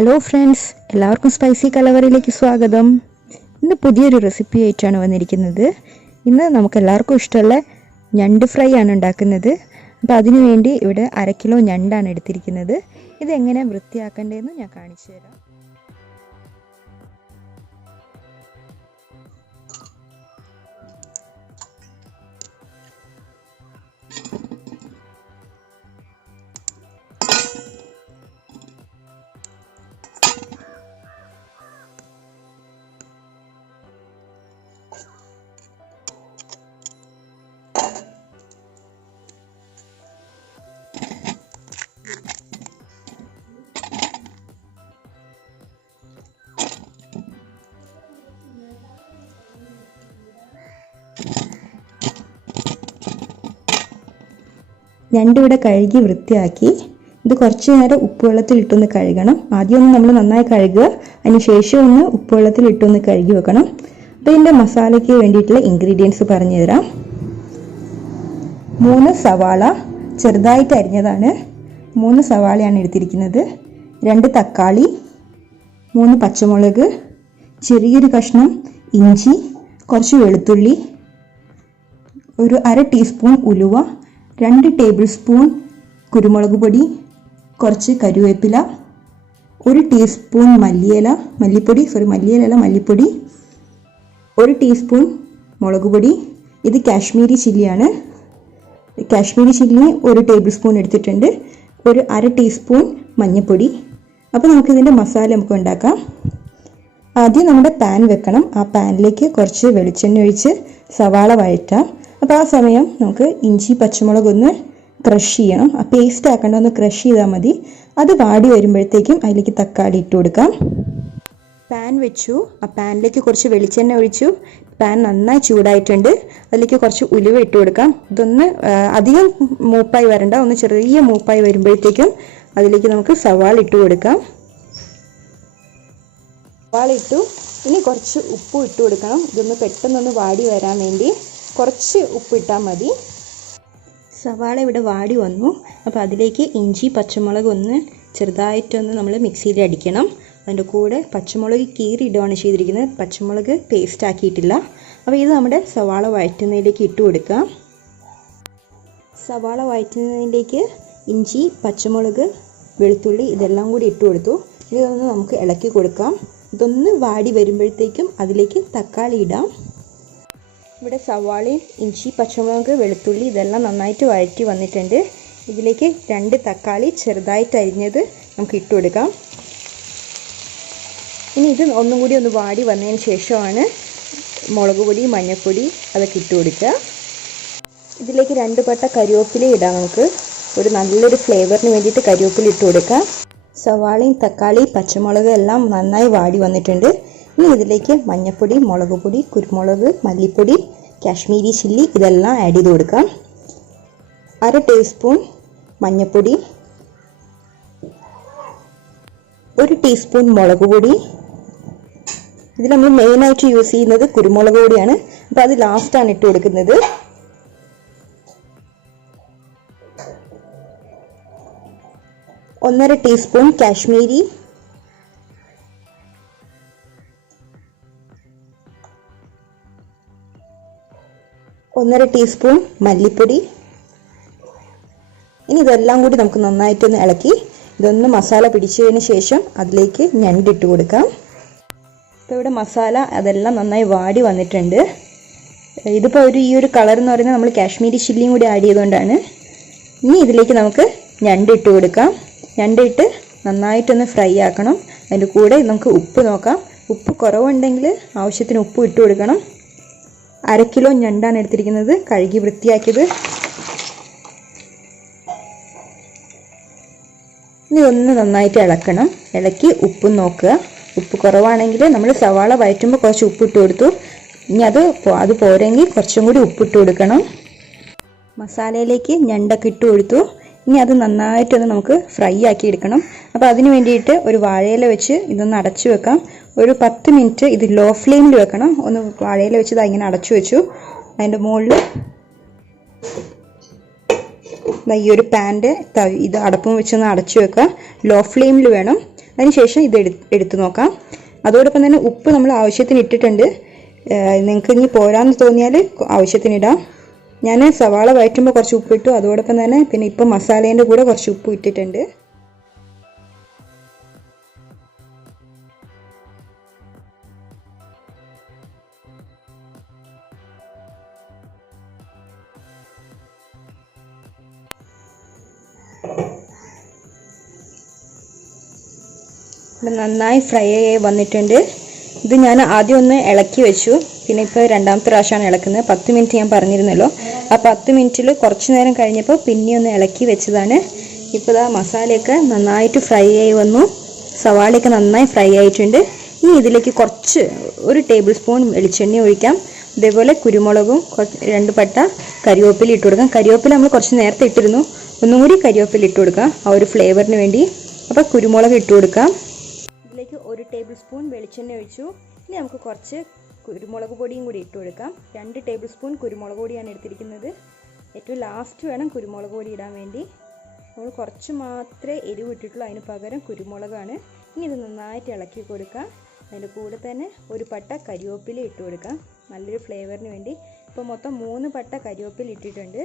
Hello friends, എല്ലാവർക്കും spicy കലവറിയിലേക്ക് സ്വാഗതം. ഇന്ന് പുതിയൊരു റെസിപ്പി ആയിട്ടാണ് വന്നിരിക്കുന്നത്. ഇന്ന് നമുക്ക് എല്ലാവർക്കും ഇഷ്ടമുള്ള ഞണ്ട് ഫ്രൈ ആണ് ഉണ്ടാക്കുന്നത്. അപ്പോൾ അതിനു വേണ്ടി ഇവിടെ 1/2 കിലോ ഞണ്ടാണ് എടുത്തിരിക്കുന്നത്. ഇതെങ്ങനെ വൃത്തിയാക്കേണ്ടതെന്ന് ഞാൻ കാണിച്ചു തരാം. ഞണ്ടിവിടെ കഴുകി വൃത്തിയാക്കി. ഇത് കുറച്ച് നേരം ഉപ്പുവെള്ളത്തിൽ ഇട്ടൊന്ന് കഴുകണം. ആദ്യം ഒന്ന് നമ്മൾ നന്നായി കഴുകുക, അതിന് ശേഷം ഒന്ന് ഉപ്പുവെള്ളത്തിൽ ഇട്ടൊന്ന് കഴുകി വെക്കണം. അപ്പോൾ ഇതിൻ്റെ മസാലയ്ക്ക് വേണ്ടിയിട്ടുള്ള ഇൻഗ്രീഡിയൻസ് പറഞ്ഞു തരാം. 3 സവാള ചെറുതായിട്ട് അരിഞ്ഞതാണ്. 3 സവാളയാണ് എടുത്തിരിക്കുന്നത്. 2 തക്കാളി, 3 പച്ചമുളക്, ചെറിയൊരു കഷ്ണം ഇഞ്ചി, കുറച്ച് വെളുത്തുള്ളി, ഒരു 1/2 ടീസ്പൂൺ ഉലുവ, 2 ടേബിൾ സ്പൂൺ കുരുമുളക് പൊടി, കുറച്ച് കറിവേപ്പില, 1 ടീസ്പൂൺ മല്ലിപ്പൊടി, 1 ടീസ്പൂൺ മുളക് പൊടി. ഇത് കാശ്മീരി ചില്ലിയാണ്. കാശ്മീരി ചില്ലി 1 ടേബിൾ സ്പൂൺ എടുത്തിട്ടുണ്ട്. ഒരു 1/2 ടീസ്പൂൺ മഞ്ഞൾപ്പൊടി. അപ്പോൾ നമുക്കിതിൻ്റെ മസാല നമുക്ക് ഉണ്ടാക്കാം. ആദ്യം നമ്മുടെ പാൻ വെക്കണം. ആ പാനിലേക്ക് കുറച്ച് വെളിച്ചെണ്ണ ഒഴിച്ച് സവാള വഴറ്റാം. അപ്പോൾ ആ സമയം നമുക്ക് ഇഞ്ചി പച്ചമുളക് ഒന്ന് ക്രഷ് ചെയ്യണം. ആ പേസ്റ്റ് ആക്കേണ്ട ഒന്ന് ക്രഷ് ചെയ്താൽ മതി. അത് വാടി വരുമ്പോഴത്തേക്കും അതിലേക്ക് തക്കാളി ഇട്ട് കൊടുക്കാം. പാൻ വെച്ചു. ആ പാനിലേക്ക് കുറച്ച് വെളിച്ചെണ്ണ ഒഴിച്ചു. പാൻ നന്നായി ചൂടായിട്ടുണ്ട്. അതിലേക്ക് കുറച്ച് ഉലുവ ഇട്ട് കൊടുക്കാം. ഇതൊന്ന് അധികം മൂപ്പായി വരണ്ട, ഒന്ന് ചെറിയ മൂപ്പായി വരുമ്പോഴത്തേക്കും അതിലേക്ക് നമുക്ക് സവാള ഇട്ട് കൊടുക്കാം. സവാള ഇട്ടു. ഇനി കുറച്ച് ഉപ്പും ഇട്ട് കൊടുക്കണം. ഇതൊന്ന് പെട്ടെന്നൊന്ന് വാടി വരാൻ വേണ്ടി കുറച്ച് ഉപ്പിട്ടാൽ മതി. സവാള ഇവിടെ വാടി വന്നു. അപ്പോൾ അതിലേക്ക് ഇഞ്ചി പച്ചമുളക് ഒന്ന് ചെറുതായിട്ടൊന്ന് നമ്മൾ മിക്സിയിൽ അടിക്കണം. അതിൻ്റെ കൂടെ പച്ചമുളക് കീറി ഇടുകയാണ് ചെയ്തിരിക്കുന്നത്. പച്ചമുളക് പേസ്റ്റ് ആക്കിയിട്ടില്ല. അപ്പോൾ ഇത് നമ്മുടെ സവാള വഴറ്റുന്നതിലേക്ക് ഇട്ട് കൊടുക്കാം. സവാള വഴറ്റുന്നതിലേക്ക് ഇഞ്ചി പച്ചമുളക് വെളുത്തുള്ളി ഇതെല്ലാം കൂടി ഇട്ട് കൊടുത്തു. ഇതൊന്ന് നമുക്ക് ഇളക്കി കൊടുക്കാം. ഇതൊന്ന് വാടി വരുമ്പോഴത്തേക്കും അതിലേക്ക് തക്കാളി ഇടാം. ഇവിടെ സവാളയും ഇഞ്ചി പച്ചമുളക് വെളുത്തുള്ളി ഇതെല്ലാം നന്നായിട്ട് വഴറ്റി വന്നിട്ടുണ്ട്. ഇതിലേക്ക് 2 തക്കാളി ചെറുതായിട്ട് അരിഞ്ഞത് നമുക്ക് ഇട്ട് കൊടുക്കാം. ഇനി ഇത് ഒന്നും കൂടി ഒന്ന് വാടി വന്നതിന് ശേഷമാണ് മുളക് പൊടി മഞ്ഞൾപ്പൊടി അതൊക്കെ ഇട്ട് കൊടുക്കുക. ഇതിലേക്ക് 2 പട്ട കറിവേപ്പില ഇടാം. നമുക്ക് ഒരു നല്ലൊരു ഫ്ലേവറിന് വേണ്ടിയിട്ട് കറിവേപ്പില ഇട്ട് കൊടുക്കാം. സവാളയും തക്കാളി പച്ചമുളക് എല്ലാം നന്നായി വാടി വന്നിട്ടുണ്ട്. ഇനി ഇതിലേക്ക് മഞ്ഞൾപ്പൊടി മുളക് പൊടി കുരുമുളക് മല്ലിപ്പൊടി കാശ്മീരി ചില്ലി ഇതെല്ലാം ആഡ് ചെയ്ത് കൊടുക്കാം. 1/2 ടീസ്പൂൺ മഞ്ഞൾപ്പൊടി, 1 ടീസ്പൂൺ മുളക് പൊടി. ഇതിൽ നമ്മൾ മെയിനായിട്ട് യൂസ് ചെയ്യുന്നത് കുരുമുളക് പൊടിയാണ്. അപ്പോൾ അത് ലാസ്റ്റാണ് ഇട്ട് കൊടുക്കുന്നത്. 1/2 ടീസ്പൂൺ കാശ്മീരി, 1/2 ടീസ്പൂൺ മല്ലിപ്പൊടി. ഇനി ഇതെല്ലാം കൂടി നമുക്ക് നന്നായിട്ടൊന്ന് ഇളക്കി ഇതൊന്ന് മസാല പിടിച്ചതിന് ശേഷം അതിലേക്ക് ഞണ്ടിട്ട് കൊടുക്കാം. ഇപ്പോൾ ഇവിടെ മസാല അതെല്ലാം നന്നായി വാടി വന്നിട്ടുണ്ട്. ഇതിപ്പോൾ ഈ ഒരു കളർ എന്ന് പറയുന്നത് നമ്മൾ കാശ്മീരി ചില്ലിയും കൂടി ആഡ് ചെയ്തുകൊണ്ടാണ്. ഇനി ഇതിലേക്ക് നമുക്ക് ഞണ്ടിട്ട് കൊടുക്കാം. ഞണ്ടിട്ട് നന്നായിട്ടൊന്ന് ഫ്രൈ ആക്കണം. അതിൻ്റെ കൂടെ നമുക്ക് ഉപ്പ് നോക്കാം. ഉപ്പ് കുറവുണ്ടെങ്കിൽ ആവശ്യത്തിന് ഉപ്പ് ഇട്ട് കൊടുക്കണം. 1/2 കിലോ ഞണ്ടാണ് എടുത്തിരിക്കുന്നത്, കഴുകി വൃത്തിയാക്കിയത്. ഇനി ഒന്ന് നന്നായിട്ട് ഇളക്കണം. ഇളക്കി ഉപ്പ് നോക്കുക. ഉപ്പ് കുറവാണെങ്കിൽ നമ്മൾ സവാള വഴറ്റുമ്പോൾ കുറച്ച് ഉപ്പിട്ട് കൊടുത്തു. ഇനി അത് പോരെങ്കിൽ കുറച്ചും കൂടി ഉപ്പിട്ട് കൊടുക്കണം. മസാലയിലേക്ക് ഞണ്ടൊക്കെ ഇട്ട് കൊടുത്തു. ഇനി അത് നന്നായിട്ടൊന്ന് നമുക്ക് ഫ്രൈ ആക്കി എടുക്കണം. അപ്പോൾ അതിന് വേണ്ടിയിട്ട് ഒരു വാഴയില വെച്ച് ഇതൊന്ന് അടച്ചു വെക്കാം. ഒരു 10 മിനിറ്റ് ഇത് ലോ ഫ്ലെയിമിൽ വെക്കണം. ഒന്ന് വാഴയില വെച്ച് ഇത് ഇങ്ങനെ അടച്ചു വെച്ചു. അതിൻ്റെ മുകളിൽ ഈ ഒരു പാൻ്റെ ഇത് അടപ്പും വെച്ചൊന്ന് അടച്ചു വെക്കുക. ലോ ഫ്ലെയിമിൽ വേണം. അതിനുശേഷം ഇത് എടുത്തു നോക്കാം. അതോടൊപ്പം തന്നെ ഉപ്പ് നമ്മൾ ആവശ്യത്തിന് ഇട്ടിട്ടുണ്ട്. നിങ്ങൾക്ക് ഇനി പോരാന്ന് തോന്നിയാൽ ആവശ്യത്തിനിടാം. ഞാൻ സവാള വഴറ്റുമ്പോൾ കുറച്ച് ഉപ്പിട്ടു. അതോടൊപ്പം തന്നെ പിന്നെ ഇപ്പോൾ മസാലേൻ്റെ കൂടെ കുറച്ച് ഉപ്പ് ഇട്ടിട്ടുണ്ട്. നന്നായി ഫ്രൈ ആയി വന്നിട്ടുണ്ട്. ഇത് ഞാൻ ആദ്യം ഒന്ന് ഇളക്കി വെച്ചു. പിന്നെ ഇപ്പോൾ രണ്ടാമത്തെ പ്രാവശ്യമാണ് ഇളക്കുന്നത്. 10 മിനിറ്റ് ഞാൻ പറഞ്ഞിരുന്നല്ലോ. ആ 10 മിനിറ്റിൽ കുറച്ച് നേരം കഴിഞ്ഞപ്പോൾ പിന്നെ ഒന്ന് ഇളക്കി വെച്ചതാണ്. ഇപ്പോൾ ഇതാ മസാലയൊക്കെ നന്നായിട്ട് ഫ്രൈ ആയി വന്നു. സവാളയൊക്കെ നന്നായി ഫ്രൈ ആയിട്ടുണ്ട്. ഇനി ഇതിലേക്ക് കുറച്ച് 1 ടേബിൾ സ്പൂൺ വെളിച്ചെണ്ണ ഒഴിക്കാം. അതേപോലെ കുരുമുളകും 2 പട്ട കരിവേപ്പില ഇട്ട് കൊടുക്കാം. കരിവേപ്പില നമ്മൾ കുറച്ച് നേരത്തെ ഇട്ടിരുന്നു. ഒന്നും കൂടി കരിവേപ്പില ഇട്ട് കൊടുക്കാം ആ ഒരു ഫ്ലേവറിന് വേണ്ടി. അപ്പോൾ കുരുമുളക് ഇട്ട് കൊടുക്കാം. ഇതിലേക്ക് 1 ടേബിൾ സ്പൂൺ വെളിച്ചെണ്ണ ഒഴിച്ചു. ഇനി നമുക്ക് കുറച്ച് കുരുമുളക് പൊടിയും കൂടി ഇട്ട് കൊടുക്കാം. 2 ടേബിൾ സ്പൂൺ കുരുമുളക് പൊടിയാണ് എടുത്തിരിക്കുന്നത്. ഏറ്റവും ലാസ്റ്റ് വേണം കുരുമുളക് പൊടി ഇടാൻ വേണ്ടി. നമ്മൾ കുറച്ച് മാത്രമേ എരിവ് ഇട്ടിട്ടുള്ളൂ, അതിന് പകരം കുരുമുളകാണ്. ഇനി ഇത് നന്നായിട്ട് ഇളക്കി കൊടുക്കാം. അതിൻ്റെ കൂടെ തന്നെ 1 പട്ട കരിവേപ്പില ഇട്ട് കൊടുക്കാം നല്ലൊരു ഫ്ലേവറിന് വേണ്ടി. ഇപ്പോൾ മൊത്തം 3 പട്ട കരിവേപ്പില ഇട്ടിട്ടുണ്ട്.